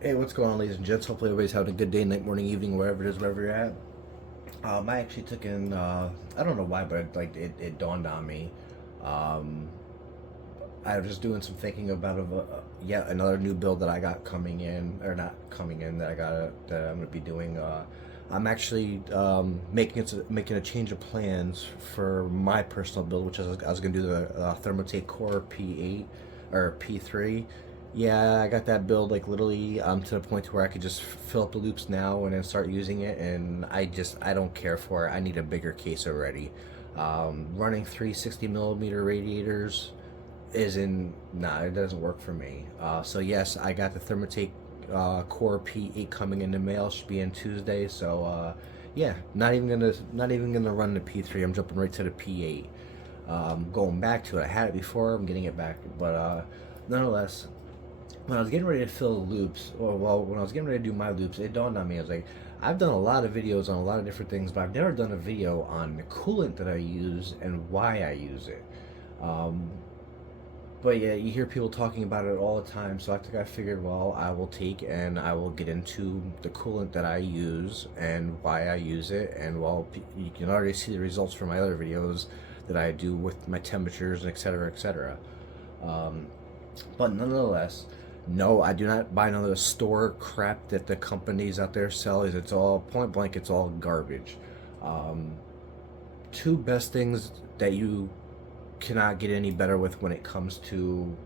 Hey, what's going on, ladies and gents? Hopefully, everybody's having a good day, night, morning, evening, wherever it is, wherever you're at. I actually took in, I don't know why, but like it dawned on me. Um, I was just doing some thinking about yet another new build that I got coming in, or not coming in, that I'm gonna be doing. I'm actually making a change of plans for my personal build, which is I was gonna do the Thermotake Core P8 or P3. Yeah, I got that build like literally to the point where I could just fill up the loops now and then start using it, and I don't care for it. I need a bigger case already. Running 360 millimeter radiators isn't nah, it doesn't work for me. So yes, I got the Thermotake Core P8 coming in the mail. Should be in Tuesday. So yeah, not even gonna run the P3. I'm jumping right to the P8. Going back to it, I had it before. I'm getting it back, but nonetheless, when I was getting ready to fill the loops, or well, when I was getting ready to do my loops, it dawned on me. I was like, I've done a lot of videos on a lot of different things, but I've never done a video on the coolant that I use and why I use it. Um, but yeah, you hear people talking about it all the time, so I figured, well, I will take and I will get into the coolant that I use and why I use it, and well, you can already see the results from my other videos that I do with my temperatures and etc. etc. Um, but nonetheless, no, I do not buy none of the store crap that the companies out there sell. It's all point blank. It's all garbage. Um, Two best things that you cannot get any better with when it comes to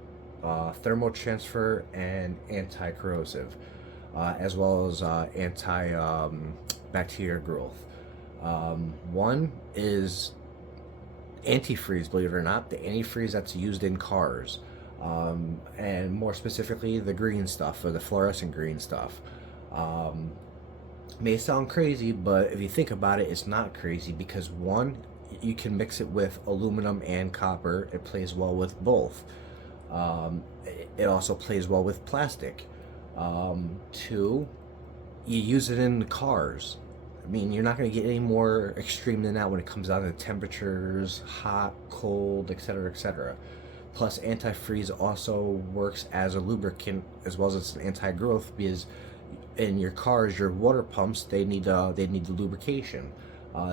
thermal transfer and anti-corrosive, as well as anti-bacteria growth. One is antifreeze, believe it or not, the antifreeze that's used in cars, and more specifically the green stuff or the fluorescent green stuff. Um, may sound crazy, but if you think about it, it's not crazy because one, you can mix it with aluminum and copper. It plays well with both. It also plays well with plastic. Two, you use it in cars. I mean, you're not going to get any more extreme than that when it comes down to temperatures, hot, cold, etc., etc. Plus, antifreeze also works as a lubricant as well as it's an anti-growth because in your cars, your water pumps they need the lubrication.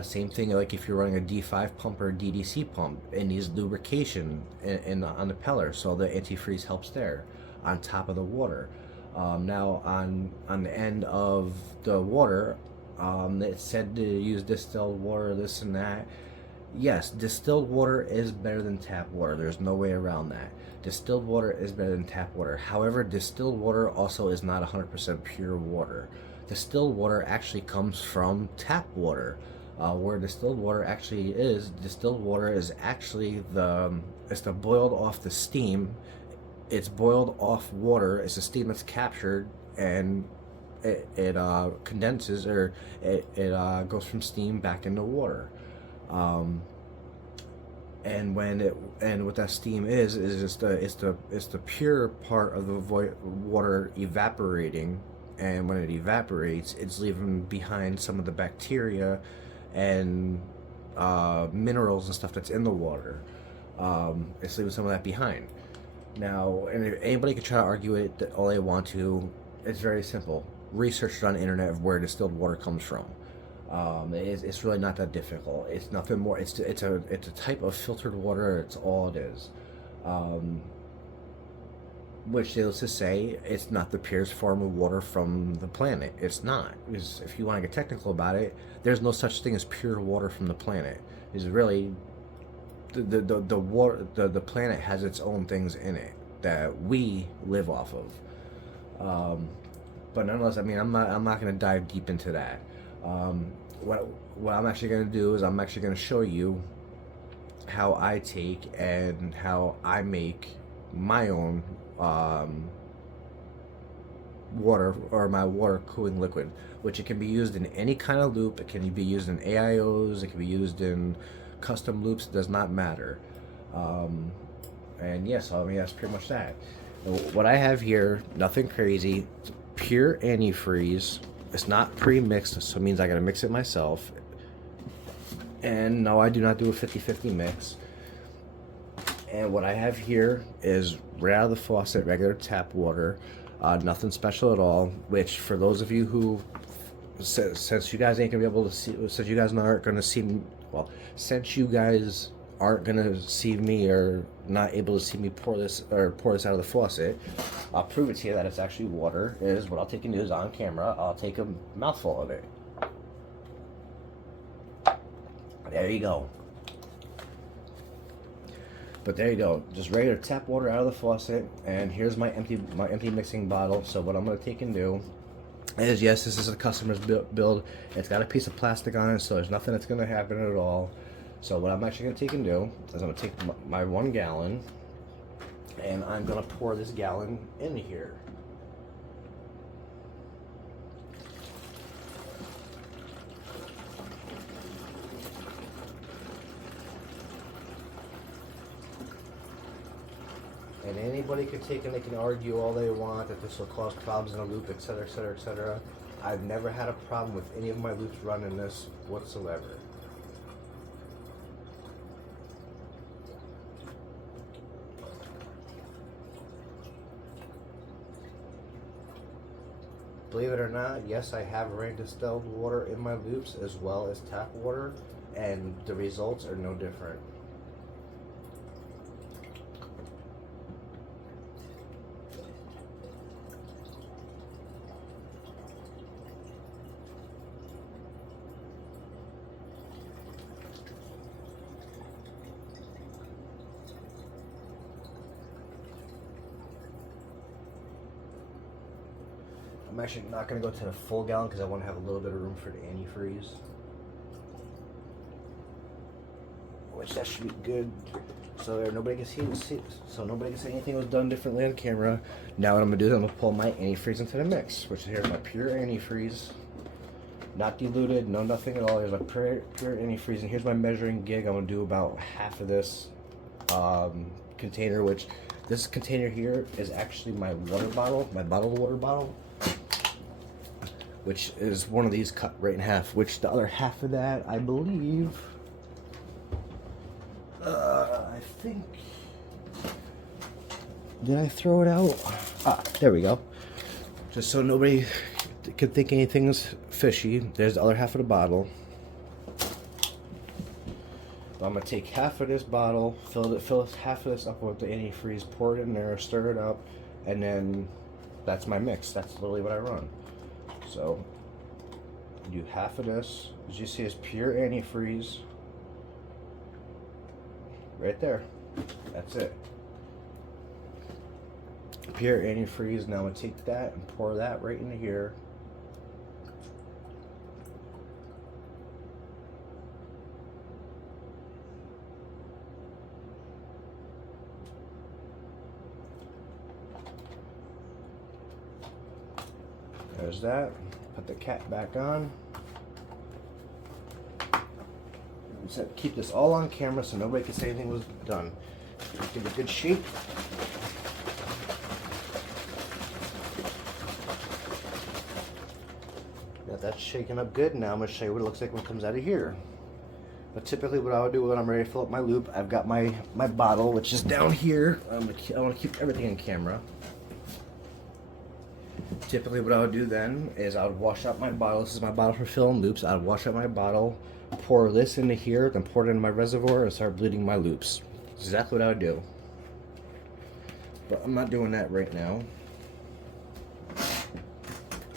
Same thing like if you're running a D5 pump or a DDC pump, it needs lubrication on the peller, so the antifreeze helps there on top of the water. Now on the end of the water, it said to use distilled water, this and that. Yes, distilled water is better than tap water. There's no way around that. Distilled water is better than tap water. However, distilled water also is not 100% pure water. Distilled water actually comes from tap water. Where distilled water is actually it's the boiled off the steam. It's boiled off water. It's the steam that's captured and it condenses, or it goes from steam back into water. Um, and what that steam is just the pure part of the water evaporating, and when it evaporates, it's leaving behind some of the bacteria and minerals and stuff that's in the water. It's leaving some of that behind. Now, and if anybody can try to argue it all they want to, it's very simple. Research it on the internet of where distilled water comes from. It's really not that difficult. It's nothing more. It's a type of filtered water. It's all it is. Um, which is to say, it's not the purest form of water from the planet. It's not. Because if you want to get technical about it, there's no such thing as pure water from the planet. It's really the water. The planet has its own things in it that we live off of. But nonetheless, I mean, I'm not going to dive deep into that. Um, what what I'm actually going to do is I'm actually going to show you how I take and how I make my own water, or my water cooling liquid, which it can be used in any kind of loop. It can be used in AIOs. It can be used in custom loops. It does not matter. Um, and yes, I mean that's pretty much that. What I have here, nothing crazy. It's pure antifreeze. It's not pre-mixed, so it means I gotta mix it myself. And no, I do not do a 50-50 mix. And what I have here is right out of the faucet, regular tap water. Nothing special at all. Which, for those of you who, since you guys ain't gonna be able to see, since you guys aren't gonna see me, well, since you guys aren't gonna see me or not able to see me pour this out of the faucet, I'll prove it to you that it's actually water. Is what I'll take and do is on camera. I'll take a mouthful of it. There you go. But there you go, just regular tap water out of the faucet, and here's my empty mixing bottle. So what I'm going to take and do is, yes, this is a customer's build. It's got a piece of plastic on it, so there's nothing that's going to happen at all. So what I'm actually going to take and do is I'm going to take my 1 gallon, and I'm going to pour this gallon in here. And anybody can take and they can argue all they want that this will cause problems in a loop, etc., etc., etc. I've never had a problem with any of my loops running this whatsoever. Believe it or not, yes, I have rain distilled water in my loops as well as tap water, and the results are no different. I'm actually not going to go to the full gallon because I want to have a little bit of room for the antifreeze. Which that should be good. So there, nobody can see. So nobody can say anything was done differently on camera. Now what I'm going to do is I'm going to pull my antifreeze into the mix, which here's my pure antifreeze. Not diluted, no nothing at all. Here's my pure antifreeze, and here's my measuring gig. I'm going to do about half of this container, which this container here is actually my water bottle, my bottled water bottle, which is one of these cut right in half, which the other half of that, I believe, I think, did I throw it out? Ah, there we go. Just so nobody could think anything's fishy, there's the other half of the bottle. I'm gonna take half of this bottle, fill half of this up with the antifreeze, pour it in there, stir it up, and then that's my mix. That's literally what I run. So do half of this, as you see, is pure antifreeze. Right there. That's it. Pure antifreeze. Now I'm gonna take that and pour that right into here. There's that. Put the cap back on. Keep this all on camera so nobody can say anything was done. Give it a good shake. Got that shaken up good. Now I'm going to show you what it looks like when it comes out of here. But typically what I would do when I'm ready to fill up my loop, I've got my bottle, which is down here. I want to keep everything in camera. Typically what I would do then is I would wash out my bottle. This is my bottle for filling loops. I would wash out my bottle, pour this into here, then pour it into my reservoir and start bleeding my loops. That's exactly what I would do. But I'm not doing that right now.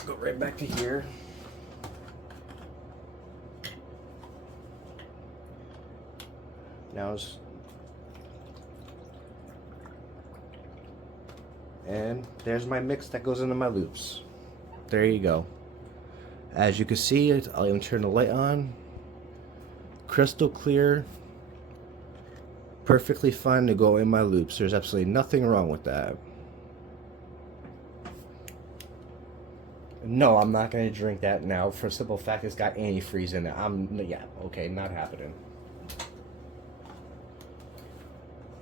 Go right back to here. Now and there's my mix that goes into my loops. There you go. As you can see, I'll even turn the light on. Crystal clear. Perfectly fine to go in my loops. There's absolutely nothing wrong with that. No, I'm not going to drink that now for a simple fact it's got antifreeze in it. Yeah, okay, not happening.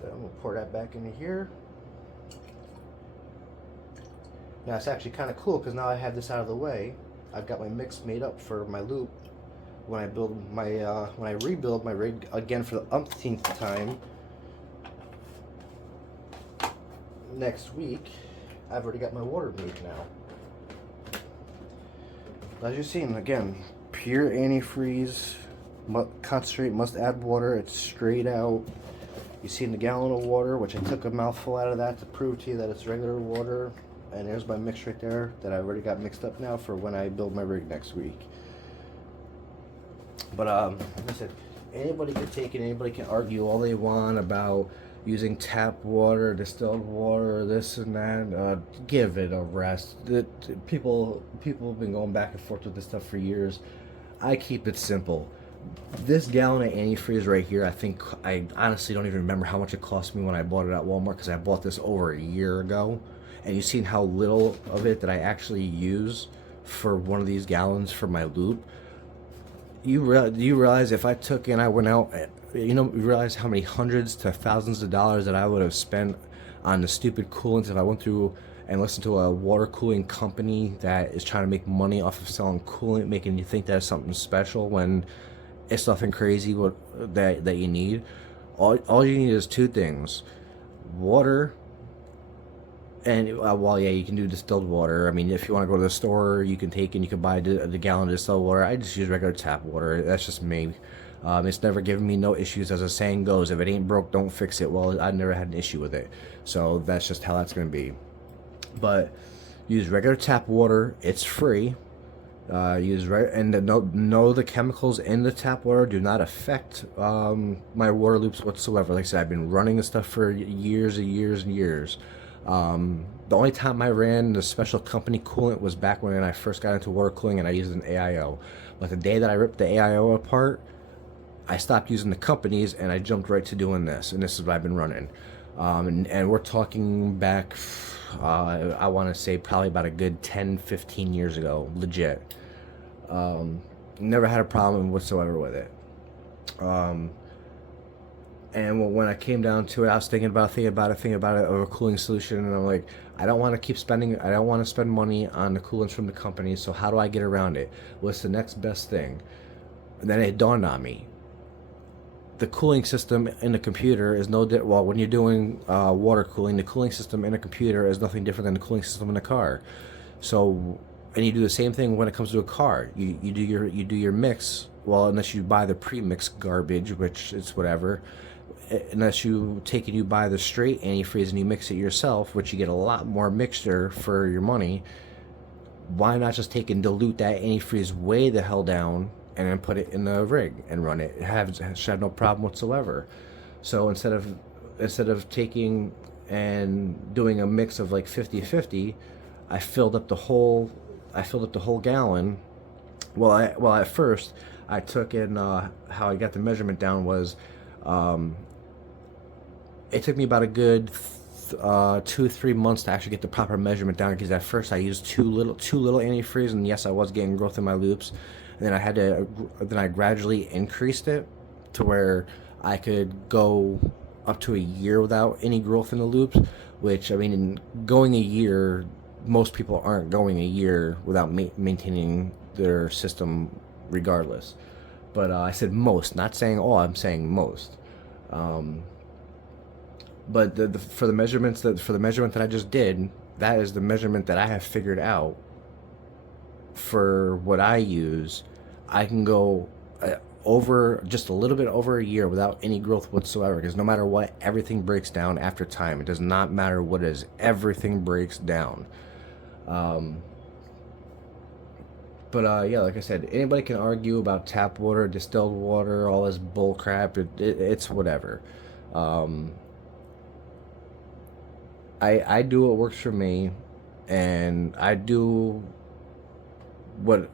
Then I'm going to pour that back into here. Now it's actually kind of cool because now I have this out of the way. I've got my mix made up for my loop. When I build my, when I rebuild my rig again for the umpteenth time next week, I've already got my water made now. As you've seen, again, pure antifreeze, concentrate, must add water. It's straight out. You see in the gallon of water, which I took a mouthful out of that to prove to you that it's regular water. And there's my mix right there that I already got mixed up now for when I build my rig next week. But like I said, anybody can take it, anybody can argue all they want about using tap water, distilled water, this and that. Give it a rest. People have been going back and forth with this stuff for years. I keep it simple. This gallon of antifreeze right here, I honestly don't even remember how much it cost me when I bought it at Walmart, because I bought this over a year ago. And you've seen how little of it that I actually use for one of these gallons for my loop. You realize if I took and I went out, you realize how many hundreds to thousands of dollars that I would have spent on the stupid coolants if I went through and listened to a water cooling company that is trying to make money off of selling coolant, making you think that it's something special when it's nothing crazy that you need. All you need is two things: water. And well, yeah, you can do distilled water. I mean, if you want to go to the store, you can take and you can buy the gallon of distilled water. I just use regular tap water. That's just me. It's never given me no issues. As the saying goes, if it ain't broke, don't fix it. Well, I've never had an issue with it. So that's just how that's going to be. But use regular tap water. It's free. Know the chemicals in the tap water do not affect my water loops whatsoever. Like I said, I've been running this stuff for years and years and years. The only time I ran the special company coolant was back when I first got into water cooling and I used an AIO. But the day that I ripped the AIO apart, I stopped using the companies and I jumped right to doing this. And this is what I've been running. And we're talking back, I want to say probably about a good 10, 15 years ago, legit. Never had a problem whatsoever with it. And when I came down to it, I was thinking about it, of a cooling solution, and I'm like, I don't want to spend money on the coolants from the company, so how do I get around it? What's the next best thing? And then it dawned on me. The cooling system in the computer is well, when you're doing water cooling, the cooling system in a computer is nothing different than the cooling system in a car. So, and you do the same thing when it comes to a car. You do your mix, well, unless you buy the pre-mixed garbage, which is whatever. Unless you buy the straight antifreeze and you mix it yourself, which you get a lot more mixture for your money. Why not just take and dilute that antifreeze way the hell down and then put it in the rig and run it? It should have no problem whatsoever. So instead of taking and doing a mix of like 50-50, I filled up the whole gallon. Well, at first I took in how I got the measurement down was. It took me about a good 2-3 months to actually get the proper measurement down, because at first I used too little antifreeze, and yes, I was getting growth in my loops. And then I gradually increased it to where I could go up to a year without any growth in the loops. Which, I mean, going a year, most people aren't going a year without maintaining their system regardless. But I said most, not saying all. I'm saying most. But for the measurement that I just did, that is the measurement that I have figured out for what I use. I can go over just a little bit over a year without any growth whatsoever, because no matter what, everything breaks down after time. It does not matter what it is, everything breaks down. But yeah, like I said, anybody can argue about tap water, distilled water, all this bull crap. It's whatever. I do what works for me, and I do what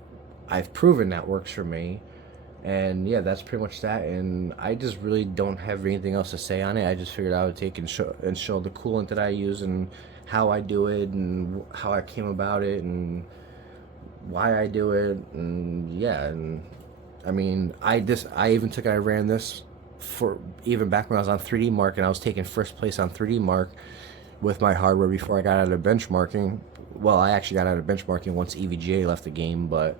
I've proven that works for me. And yeah, that's pretty much that. And I just really don't have anything else to say on it. I just figured I would take and show the coolant that I use and how I do it and how I came about it and why I do it. And yeah, and I mean, I even took and I ran this for even back when I was on 3D Mark, and I was taking first place on 3D Mark with my hardware before I got out of benchmarking. Well, I actually got out of benchmarking once EVGA left the game, but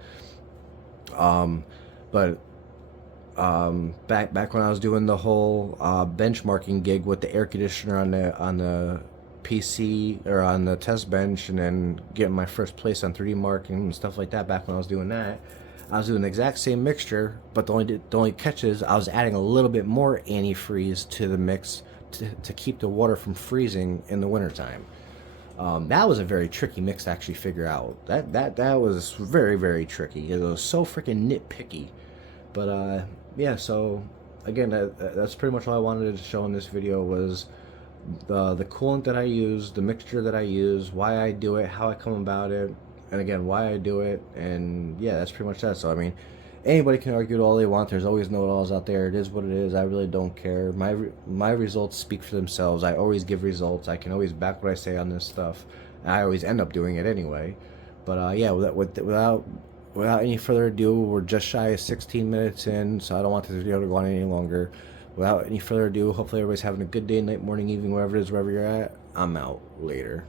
back when I was doing the whole benchmarking gig with the air conditioner on the PC or on the test bench, and then getting my first place on 3D Mark and stuff like that. Back when I was doing that, I was doing the exact same mixture, but the only catch is I was adding a little bit more antifreeze to the mix to keep the water from freezing in the wintertime. That was a very tricky mix to actually figure out. That was very, very tricky. It was so freaking nitpicky. But yeah, so again, that's pretty much all I wanted to show in this video was the coolant that I use, the mixture that I use, why I do it, how I come about it, and again, why I do it. And yeah, that's pretty much that. So I mean, anybody can argue it all they want. There's always know-it-alls out there. It is what it is. I really don't care. My results speak for themselves. I always give results. I can always back what I say on this stuff. I always end up doing it anyway. But yeah, without any further ado, we're just shy of 16 minutes in, so I don't want this video to go on any longer. Without any further ado, hopefully everybody's having a good day, night, morning, evening, wherever it is, wherever you're at. I'm out. Later.